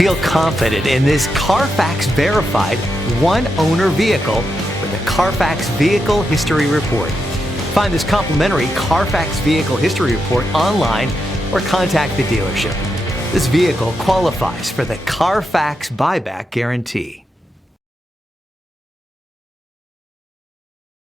Feel confident in this Carfax verified one-owner vehicle with a Carfax Vehicle History Report. Find this complimentary Carfax Vehicle History Report online or contact the dealership. This vehicle qualifies for the Carfax Buyback Guarantee.